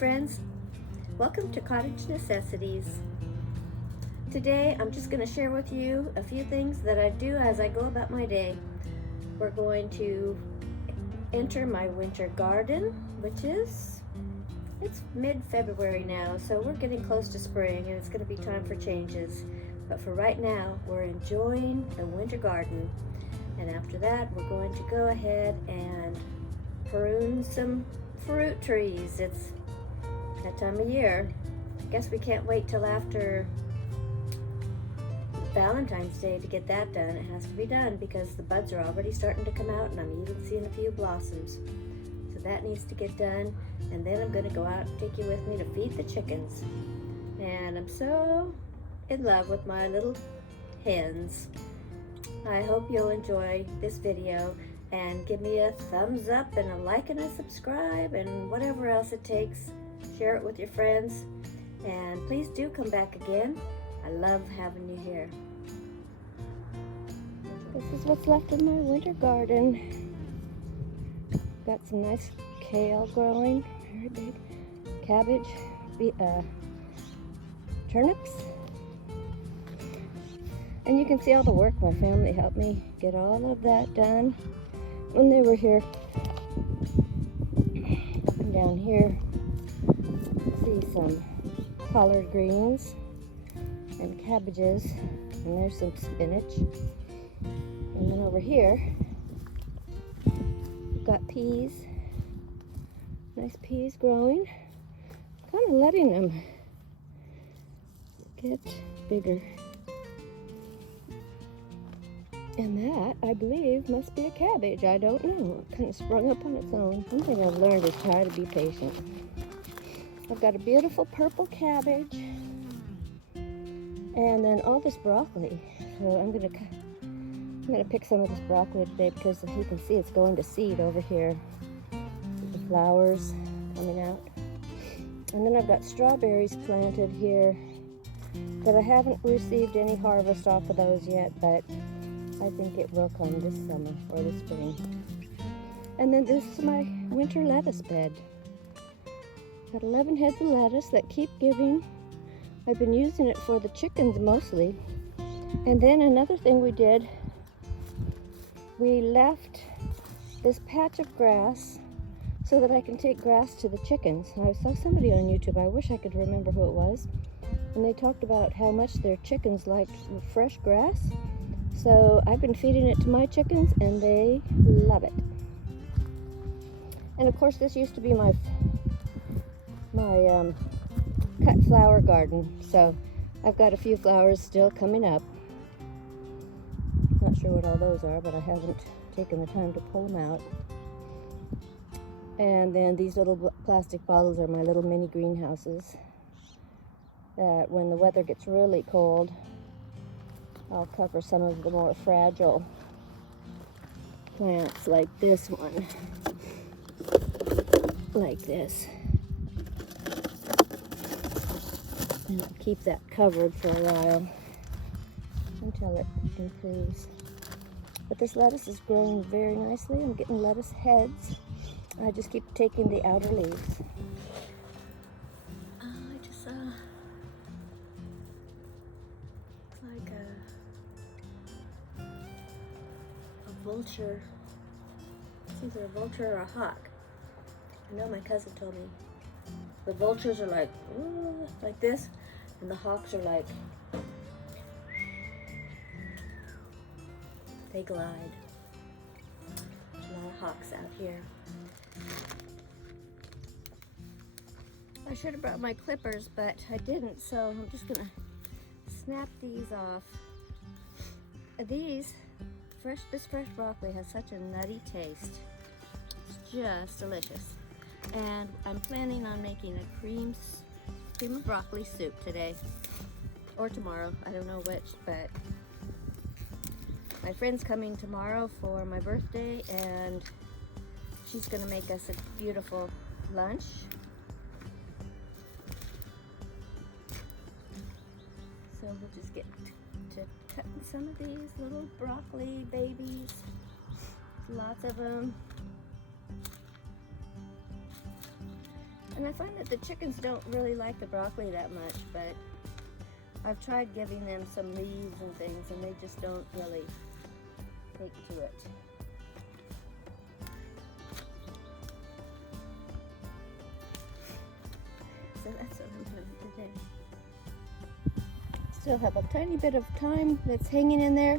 friends, welcome to Cottage Necessities. Today I'm just going to share with you a few things that I do as I go about my day. We're going to enter my winter garden, which it's mid-February now, so we're getting close to spring and it's going to be time for changes. But for right now, we're enjoying the winter garden. And after that, we're going to go ahead and prune some fruit trees. It's that time of year. I guess we can't wait till after Valentine's Day to get that done. It has to be done because the buds are already starting to come out and I'm even seeing a few blossoms. So that needs to get done. And then I'm going to go out and take you with me to feed the chickens. And I'm so in love with my little hens. I hope you'll enjoy this video and give me a thumbs up and a like and a subscribe and whatever else it takes. Share it with your friends, and please do come back again. I love having you here. This is what's left of my winter garden. Got some nice kale growing, very big, cabbage, turnips. And you can see all the work my family helped me get all of that done when they were here. And down here, see some collard greens and cabbages, and there's some spinach. And then over here, we've got peas, nice peas growing. Kind of letting them get bigger. And that, I believe, must be a cabbage. I don't know. It kind of sprung up on its own. One thing I've learned is try to be patient. I've got a beautiful purple cabbage. And then all this broccoli. So I'm gonna pick some of this broccoli today because if you can see it's going to seed over here. The flowers coming out. And then I've got strawberries planted here. But I haven't received any harvest off of those yet, but I think it will come this summer or this spring. And then this is my winter lettuce bed. Got 11 heads of lettuce that keep giving. I've been using it for the chickens mostly. And then another thing we did, we left this patch of grass so that I can take grass to the chickens. I saw somebody on YouTube, I wish I could remember who it was, and they talked about how much their chickens liked fresh grass. So I've been feeding it to my chickens and they love it. And of course this used to be my cut flower garden. So I've got a few flowers still coming up. Not sure what all those are, but I haven't taken the time to pull them out. And then these little plastic bottles are my little mini greenhouses that when the weather gets really cold, I'll cover some of the more fragile plants like this one, like this. And I'll keep that covered for a while until it improves. But this lettuce is growing very nicely. I'm getting lettuce heads. I just keep taking the outer leaves. I just saw like a vulture. It's either a vulture or a hawk. I know my cousin told me the vultures are like this, and the hawks are like, they glide. There's a lot of hawks out here. I should have brought my clippers, but I didn't, so I'm just gonna snap these off. This fresh broccoli has such a nutty taste. It's just delicious. And I'm planning on making a cream of broccoli soup today or tomorrow. I don't know which, but my friend's coming tomorrow for my birthday and she's gonna make us a beautiful lunch. So we'll just get to cutting some of these little broccoli babies. Lots of them. And I find that the chickens don't really like the broccoli that much, but I've tried giving them some leaves and things, and they just don't really take to it. So that's what I'm doing today. Still have a tiny bit of thyme that's hanging in there.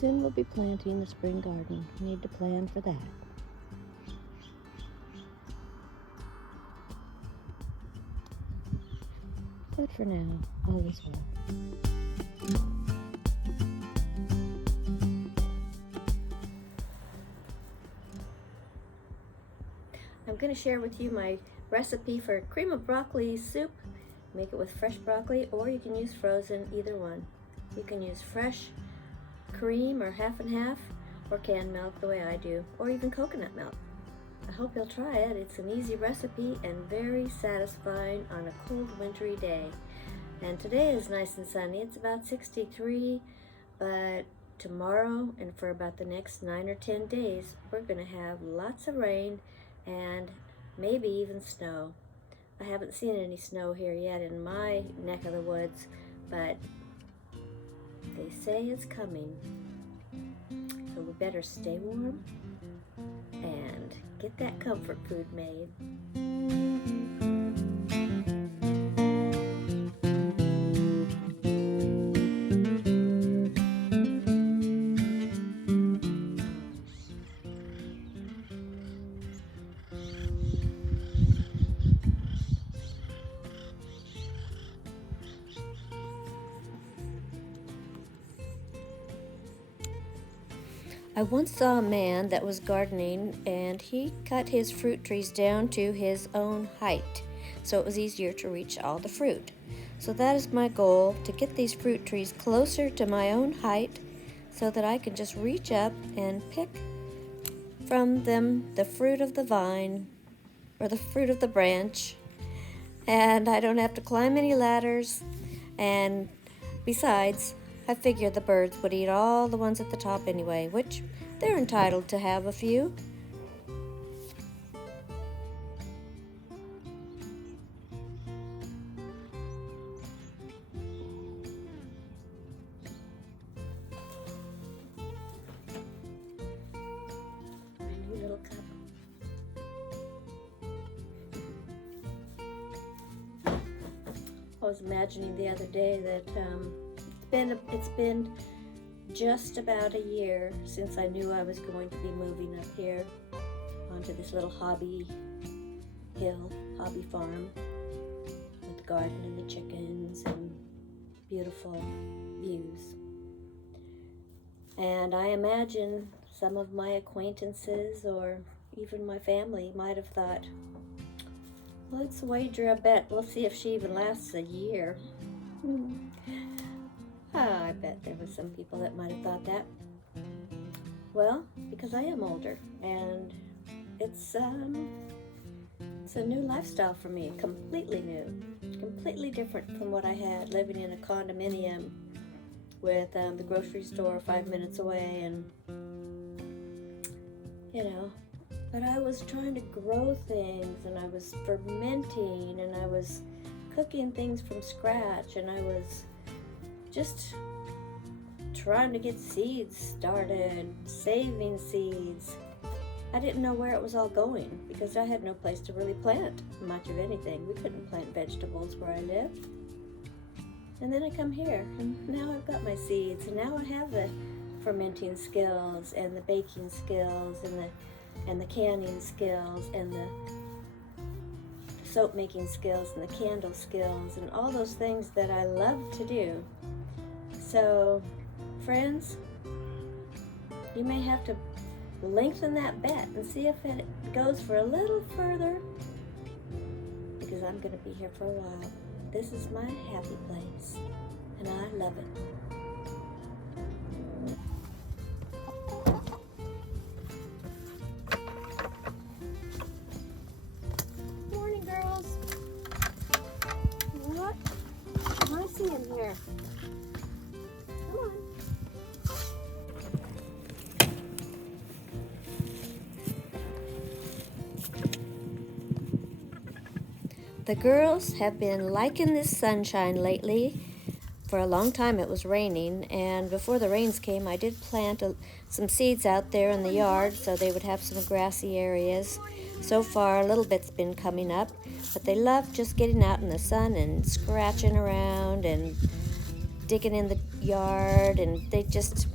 Soon we'll be planting the spring garden. We need to plan for that. But for now, all is well. I'm going to share with you my recipe for cream of broccoli soup. Make it with fresh broccoli, or you can use frozen, either one. You can use fresh cream or half and half, or canned milk the way I do, or even coconut milk. I hope you'll try it. It's an easy recipe and very satisfying on a cold wintry day. And today is nice and sunny. It's about 63, but tomorrow and for about the next 9 or 10 days, we're going to have lots of rain and maybe even snow. I haven't seen any snow here yet in my neck of the woods, but they say it's coming. So we better stay warm and get that comfort food made. I once saw a man that was gardening, and he cut his fruit trees down to his own height, so it was easier to reach all the fruit. So that is my goal, to get these fruit trees closer to my own height so that I can just reach up and pick from them the fruit of the vine or the fruit of the branch, and I don't have to climb any ladders. And besides, I figure the birds would eat all the ones at the top anyway, which they're entitled to have a few. My new little cup. I was imagining the other day that it's been just about a year since I knew I was going to be moving up here onto this little hobby farm with the garden and the chickens and beautiful views. And I imagine some of my acquaintances or even my family might have thought, let's wager a bet. We'll see if she even lasts a year. I bet there were some people that might have thought that. Well, because I am older, and it's a new lifestyle for me, completely new, completely different from what I had living in a condominium with the grocery store 5 minutes away, and but I was trying to grow things, and I was fermenting, and I was cooking things from scratch, and I was just trying to get seeds started, saving seeds. I didn't know where it was all going because I had no place to really plant much of anything. We couldn't plant vegetables where I lived. And then I come here, and now I've got my seeds, and now I have the fermenting skills and the baking skills and the canning skills and the soap making skills and the candle skills and all those things that I love to do. So, friends, you may have to lengthen that bet and see if it goes for a little further, because I'm going to be here for a while. This is my happy place, and I love it. Morning, girls. What am I seeing here? Come on. The girls have been liking this sunshine lately. For a long time it was raining, and before the rains came I did plant some seeds out there in the yard so they would have some grassy areas. So far a little bit's been coming up, but they love just getting out in the sun and scratching around and digging in the yard, and they just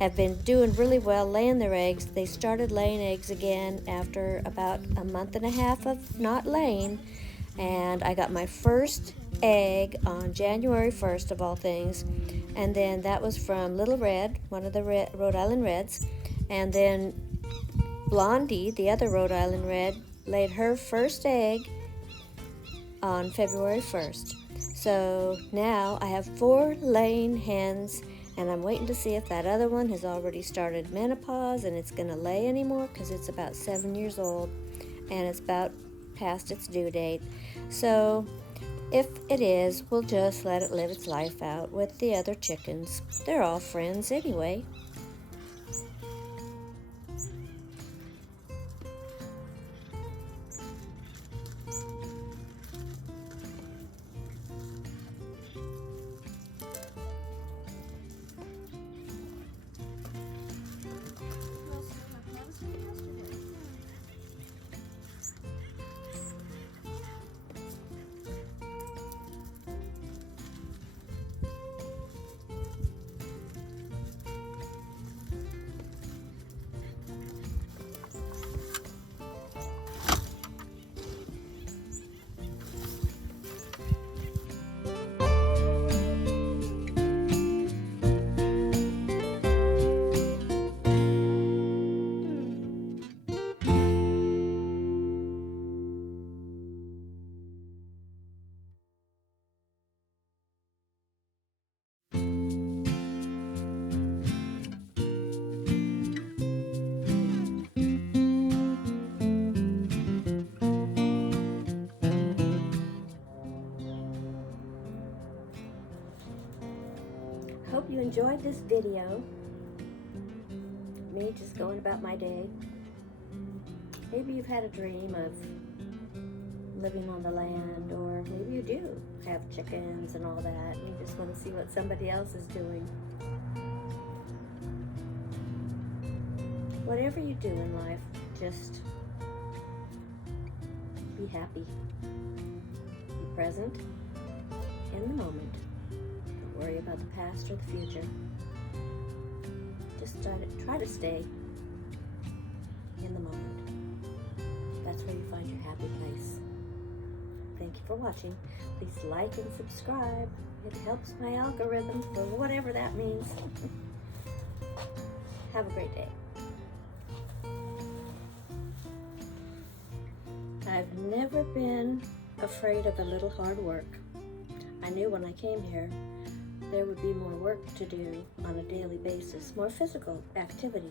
have been doing really well laying their eggs. They started laying eggs again after about a month and a half of not laying, and I got my first egg on January 1st of all things, and then that was from Little Red, one of the Rhode Island Reds, and then Blondie, the other Rhode Island Red, laid her first egg on February 1st. So now I have 4 laying hens, and I'm waiting to see if that other one has already started menopause and it's going to lay anymore, because it's about 7 years old and it's about past its due date. So if it is, we'll just let it live its life out with the other chickens. They're all friends anyway. Hope you enjoyed this video. Me just going about my day. Maybe you've had a dream of living on the land, or maybe you do have chickens and all that, and you just want to see what somebody else is doing. Whatever you do in life, just be happy. Be present in the moment. Don't worry about the past or the future. Just try to stay in the moment. That's where you find your happy place. Thank you for watching. Please like and subscribe. It helps my algorithm, for whatever that means. Have a great day. I've never been afraid of a little hard work. I knew when I came here there would be more work to do on a daily basis, more physical activity,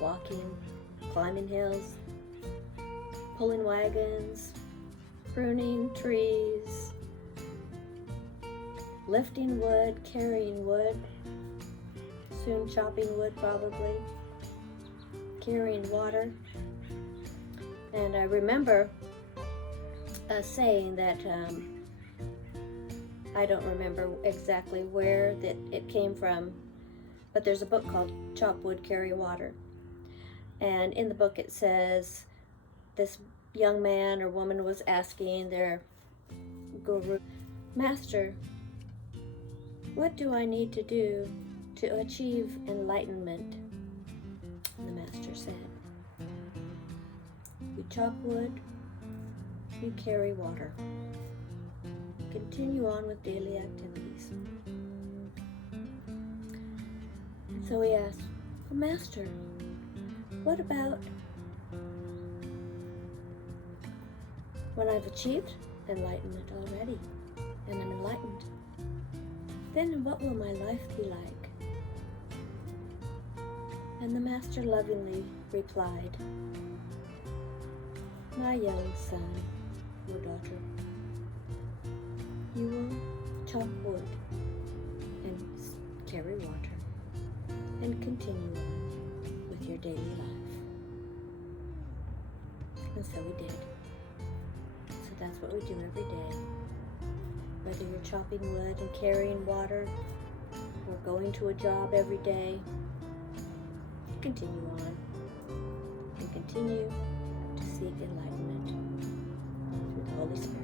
walking, climbing hills, pulling wagons, pruning trees, lifting wood, carrying wood, soon chopping wood probably, carrying water. And I remember a saying that I don't remember exactly where that it came from, but there's a book called Chop Wood, Carry Water. And in the book it says this young man or woman was asking their guru, "Master, what do I need to do to achieve enlightenment?" And the master said, "You chop wood, you carry water. Continue on with daily activities." And so he asked, "Well, Master, what about when I've achieved enlightenment already and I'm enlightened? Then what will my life be like?" And the master lovingly replied, "My young son or daughter, you will chop wood and carry water and continue on with your daily life." And so we did. So That's what we do every day. Whether you're chopping wood and carrying water, or going to a job every day, continue on and continue to seek enlightenment through the Holy Spirit.